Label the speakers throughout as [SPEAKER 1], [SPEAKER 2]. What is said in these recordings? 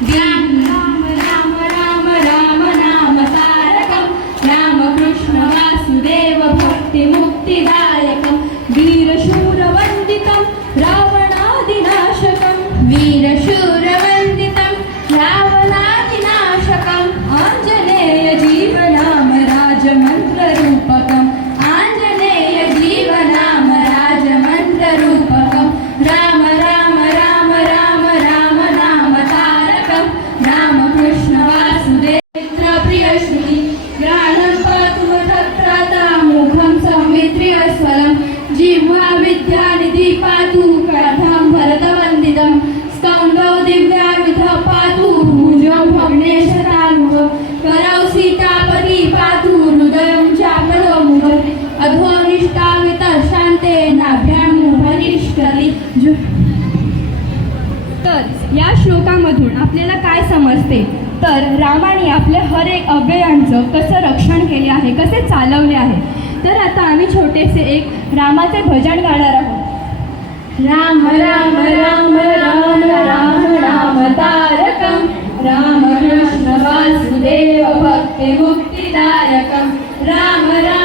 [SPEAKER 1] grande. तर रामाने आपले हर एक अव्ययांचं कसं रक्षण केले आहे कसे चालवले आहे? तर आता आम्ही छोटेसे एक रामाचे भजन गाणार आहोत. Ram Ram Ram Ram Ram Ram तारकम. Ram Krishna Vasudev
[SPEAKER 2] भक्तिमुक्तिदायकम. Ram Ram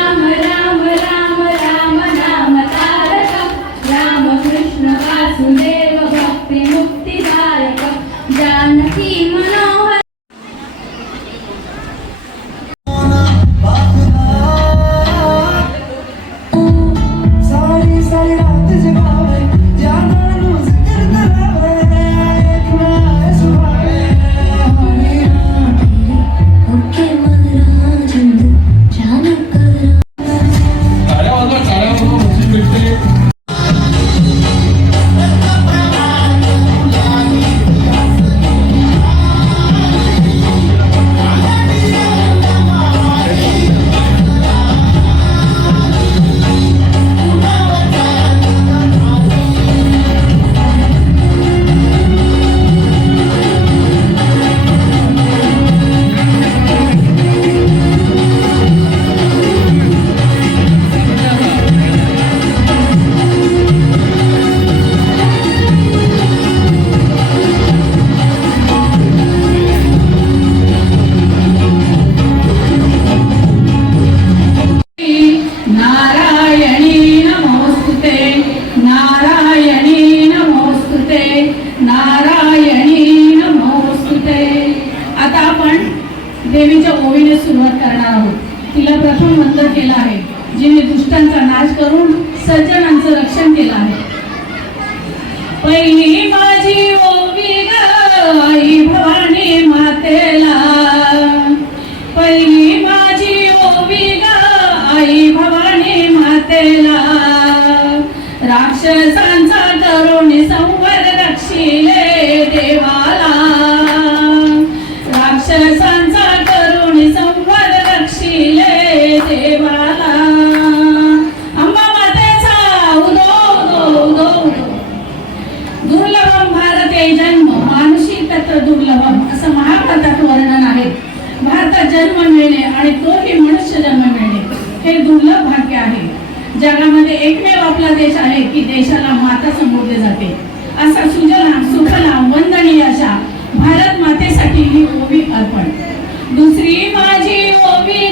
[SPEAKER 2] Chan, Chan, Chan. जगामध्ये एकमेव आपला देश आहे की देशाला माता संबोधले जाते. असा सुजला सुफलाम वंदनीय अशा भारत मातेसाठी ही ओबी अर्पण. दुसरी माझी ओवी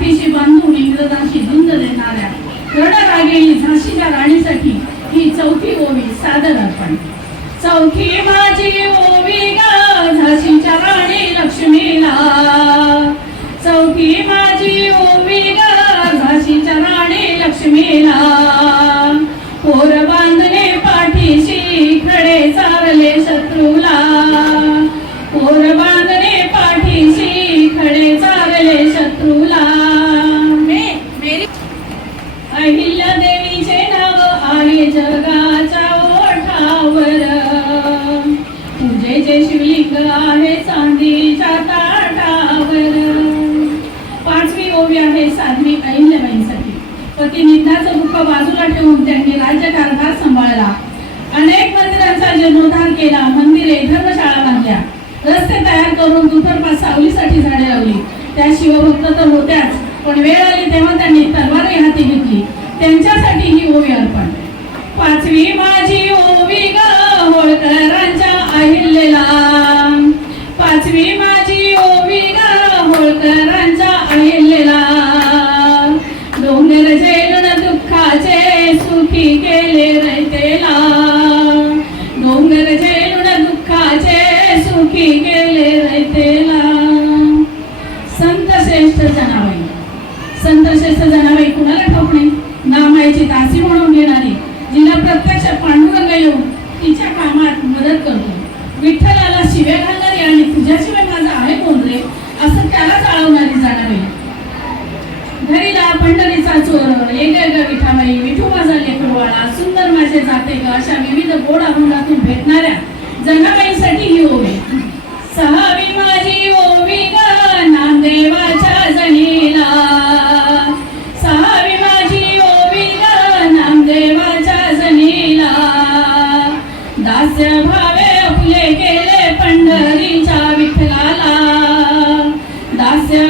[SPEAKER 2] पाठीशी बांधून इंग्रजांशी झुंज देणाऱ्या रणरागिणी झाशीच्या राणीसाठी ही चौथी ओवी सादर अर्पण. चौथी माझी ओवी ग झाशीच्या राणी लक्ष्मीला. चौथी माझी ओवी ग झाशीच्या राणी लक्ष्मीला. पोर बांधणे पाठीशी खडे चारले शत्रूला. पोर बांधले पाठीशी खडे चारले शत्रूला. अहिल्या देवीचे नाव आहे जगाच्या ओठावर. पूजेचे शिवलिंग आहे चांदीच्या ताटावर. पाचवी ओवी आहे साध्वी अहिल्याबाईंसाठी. पतिनिंदाचं दुःख बाजूला ठेवून त्यांनी राज्यकारभार सांभाळला. अनेक मंदिरांचा जीर्णोद्धार केला मंदिरे धर्मशाळा बांधल्या. रस्ते तयार करून दुतर्फा सावलीसाठी झाडे लावली. त्या शिवभक्त तर होत्याच पण वेळ आली तेव्हा त्यांनी तलवारही हाती घेतली. त्यांच्यासाठी ही ओवी अर्पण. पाचवी माझी ओवी ग होळकरांच्या अहिल्याला. पाचवी माझी ओवी ग होळकरांच्या अहिल्याला. Okay, okay.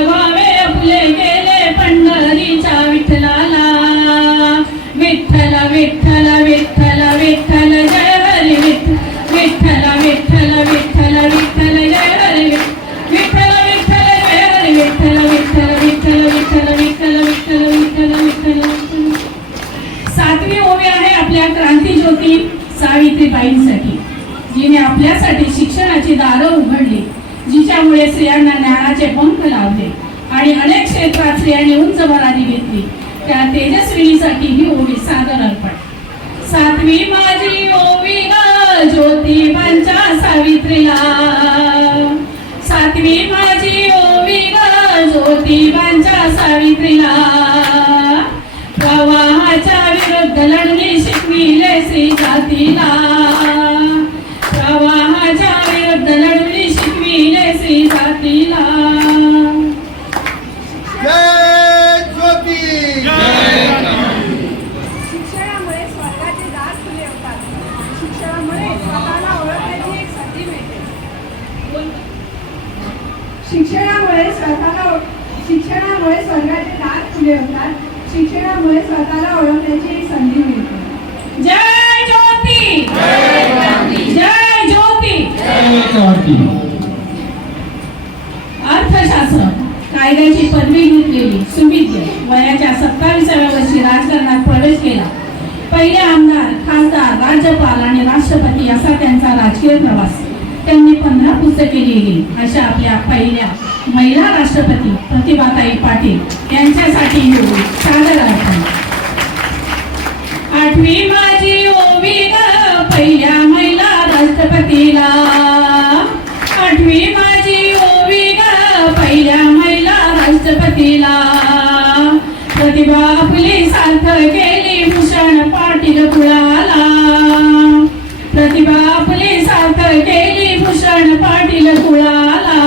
[SPEAKER 2] व्हावे फुले गेले पंढरीच्या विठ्ठलाला विठ्ठला विठ्ठला विठ्ठला विठ्ठल जय हरी विठ्ठला विठ्ठला विठ्ठला विठ्ठल जय हरी विठ्ठला विठ्ठल जय हरी विठ्ठला विठ्ठल विठ्ठल विठ्ठल विठ्ठल विठ्ठल विठ्ठल विठ्ठल सातवी ओवी आहे आपल्या क्रांती ज्योती सावित्रीबाईंसाठी जिने आपल्यासाठी शिक्षणाची दारं उघडली त्यामुळे स्त्रियांना ज्ञानाचे पंख लावले आणि अनेक क्षेत्रात स्त्रियांनी उंच भरारी घेतली. त्या तेजस्विनीसाठी ही ओवी सादर अर्पण. सातवी माझी ओवी ग ज्योतिबांच्या सावित्रीला. सातवी माझी ओवी ग ज्योतिबांच्या सावित्रीला. प्रवाहाच्या विरुद्ध लढली शिकविले श्री जातीला.
[SPEAKER 3] प्रवाह होतात शिक्षणामुळे स्वतःला ओळखण्याची एक संधी मिळते.
[SPEAKER 2] जय ज्योती! जय ज्योती! अर्थशास्त्र कायद्याची पदवी घेतलेली सुविद्य वयाच्या सत्तावीसाव्या वर्षी राजकारणात प्रवेश केला. पहिले आमदार खासदार राज्यपाल आणि राष्ट्रपती असा त्यांचा राजकीय प्रवास. त्यांनी पंधरा पुस्तके लिहिली. अशा आपल्या पहिल्या महिला राष्ट्रपती प्रतिभाताई पाटील यांच्यासाठी येऊन सादर आठवी माझी ओवी ग पहिल्या महिला राष्ट्रपतीला. आठवी माझी ओवी ग पहिल्या महिला राष्ट्रपतीला. प्रतिभा आपली सार्थ केली भूषण पाटील कुळाला. प्रतिभा आपली सार्थ केली भूषण पाटील कुळाला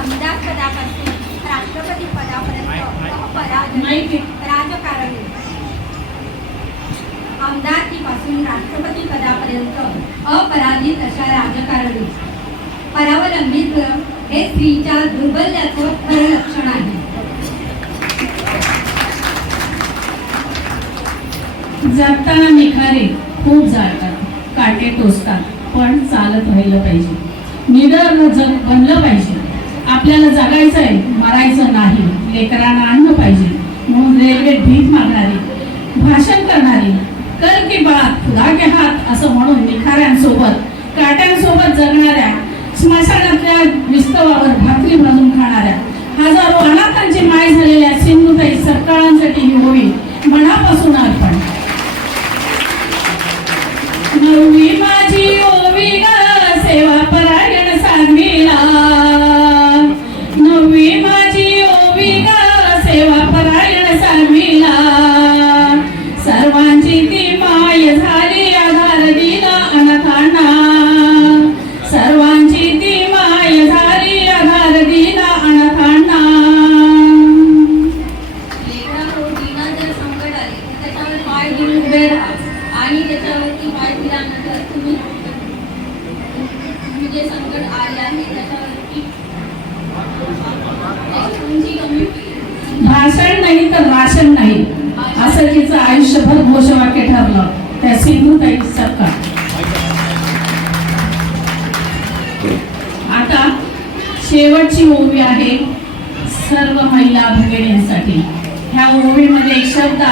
[SPEAKER 3] आमदार पदापासून राष्ट्रपती पदापर्यंत अपराध
[SPEAKER 2] माहिती
[SPEAKER 3] राजकारणी. आमदारकीपासून राष्ट्रपती पदापर्यंत अपराधित अशा राजकारणी. परावलंबित्व हे स्त्रीच्या दुर्बल्याचं खरं लक्षण आहे.
[SPEAKER 2] जगताना निखारे खूप जाळतात काटे टोचतात पण चालत राहिलं पाहिजे. निडर जग बनलं पाहिजे. आपल्याला जगायचं आहे मरायचं नाही लेकरांना आणलं पाहिजे. म्हणून रेल्वे भीक मागणारी भाषण करणारी कर की बात खुदा के हात असं म्हणून निखाऱ्यांसोबत काट्यांसोबत जगणाऱ्या स्मशानातल्या विस्तवावर भाकरी भाजून खाणाऱ्या हजारो अनाथांची माय झालेल्या सिंधुताई सरकारांसाठी ही होळी मनापासून अर्पण. नववी माझी ओवी ग सेवा परायण सांगीला. नववी माझी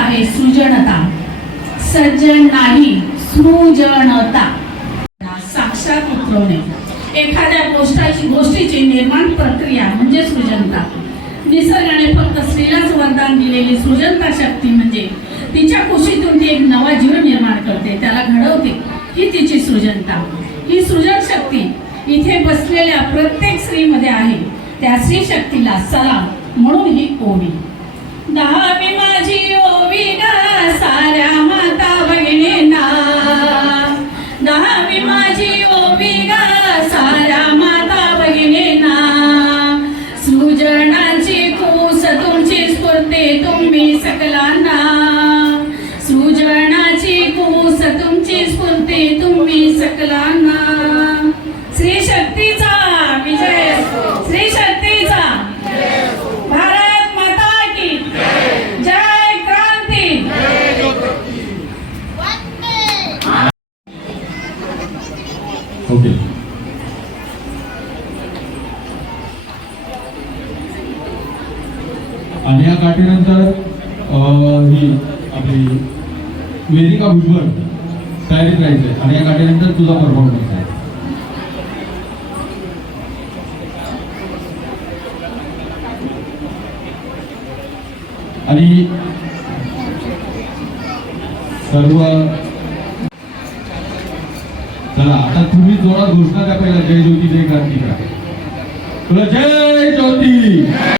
[SPEAKER 1] आहे
[SPEAKER 2] सृजनता. सज्जन नाही सृजनता. साक्षात उतरवणे. एखाद्या गोष्टाची गोष्टीची निर्माण प्रक्रिया म्हणजे सृजनता. निसर्गाने फक्त स्त्रीलाच वरदान दिलेली सृजनता शक्ती म्हणजे तिच्या कुशीतून ती एक नवा जीव निर्माण करते त्याला घडवते. ही तिची सृजनता. ही सृजन शक्ती इथे बसलेल्या प्रत्येक स्त्रीमध्ये आहे. त्या स्त्री शक्तीला सलाम म्हणून ही ओवी दहावी माझी ओवी साऱ्या माता बहिणींना. जय क्रांती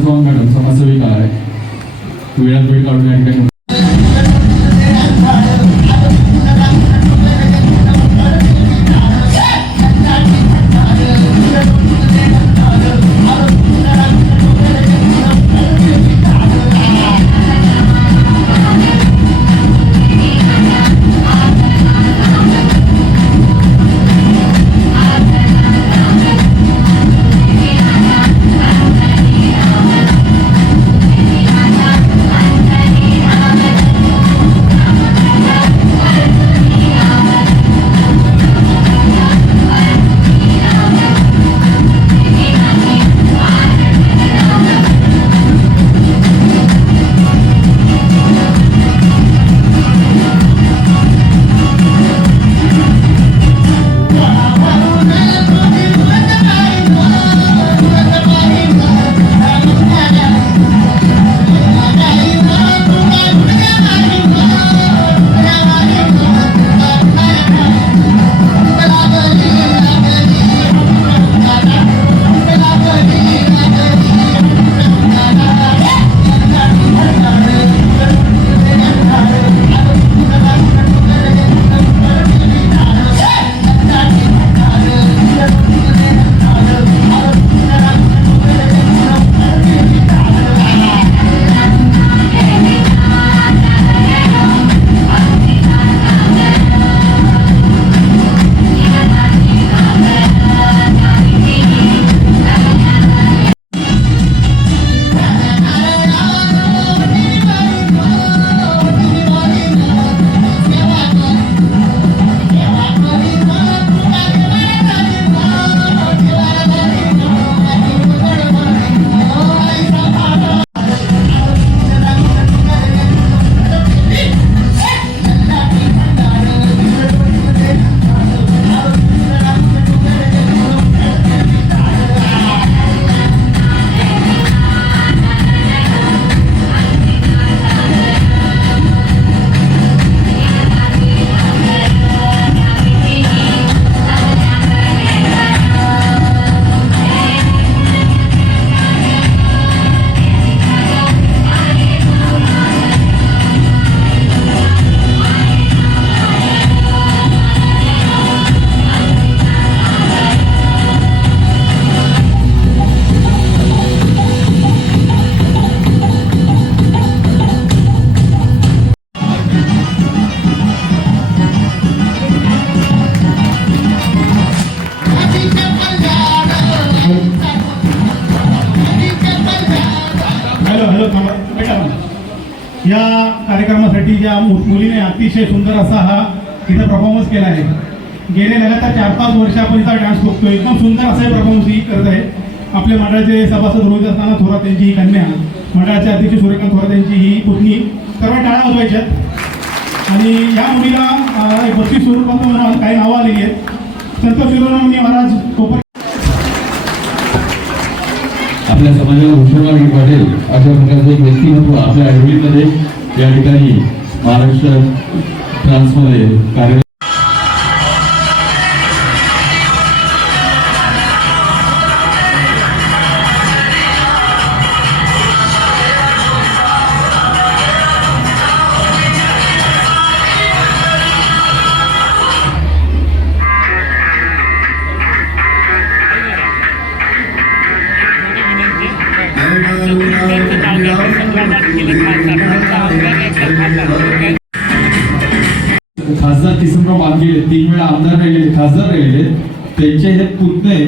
[SPEAKER 4] ॲडव्होकेट मॅडम समाजसेविका आहे वेळात वेळ काढून या ठिकाणी
[SPEAKER 5] मुलीने अतिशय सुंदर असा हा इथं परफॉर्मन्स केला आहे. गेले लगातार चार पाच वर्ष आपण इथं डान्स बघतो एकदम सुंदर असा परफॉर्मन्स ही करत आहे. आपल्या मंडळाचे सभासद रोहित असताना थोरात यांची ही कन्या मंडळाचे अध्यक्ष सूर्यकांत थोरात यांची ही पुतणी सर्व टाळ्या वाजवायच्यात आणि या मुलीला एक बत्तीस स्वरूपात म्हणून काही नावं आलेली आहेत. संत शिरोमणी महाराज कोपर
[SPEAKER 4] आपल्या समाजाला हुशार वाटेल अशा प्रकारचं एक व्यक्तिमत्व आपल्या आयुर्वेदमध्ये या ठिकाणी महाराष्ट्र ट्रान्समध्ये कार्य खासदार किसनराव मानगिले तीन वेळा आमदार राहिलेले खासदार राहिलेले त्यांचे हे पुतणे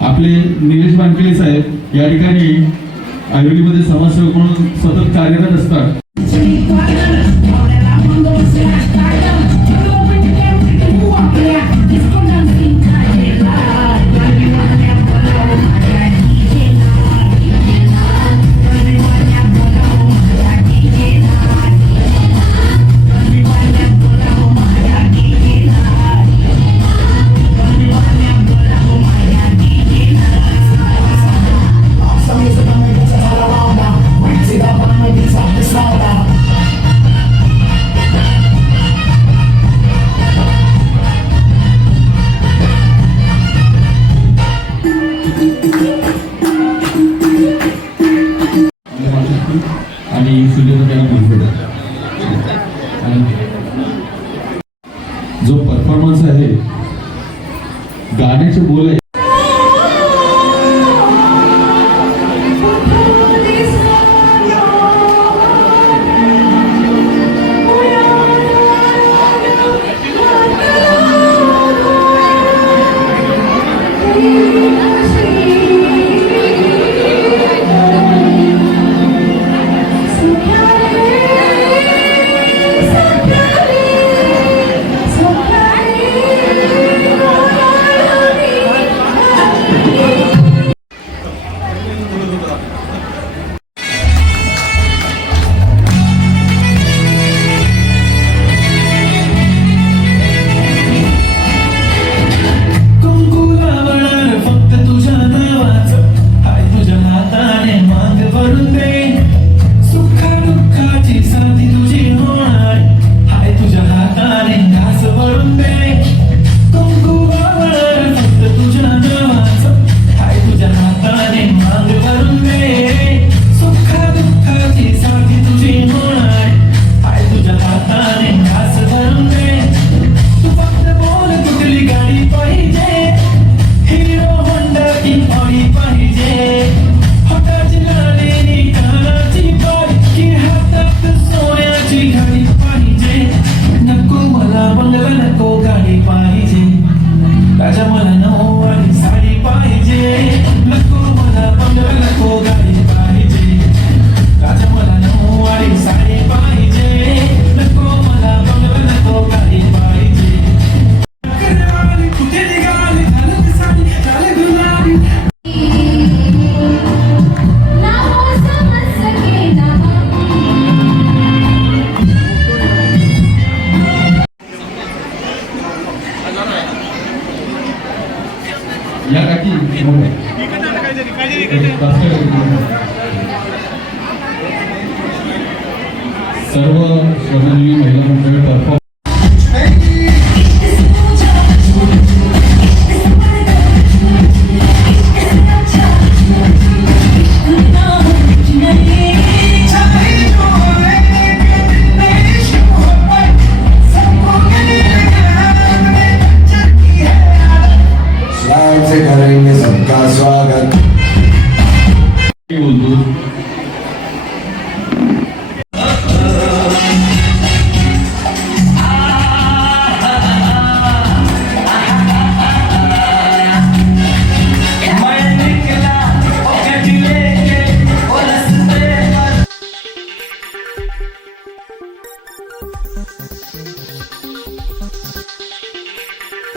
[SPEAKER 4] आपले निलेश बानकेले साहेब या ठिकाणी आयुर्वेदमध्ये समाजसेवक म्हणून सतत कार्यरत असतात.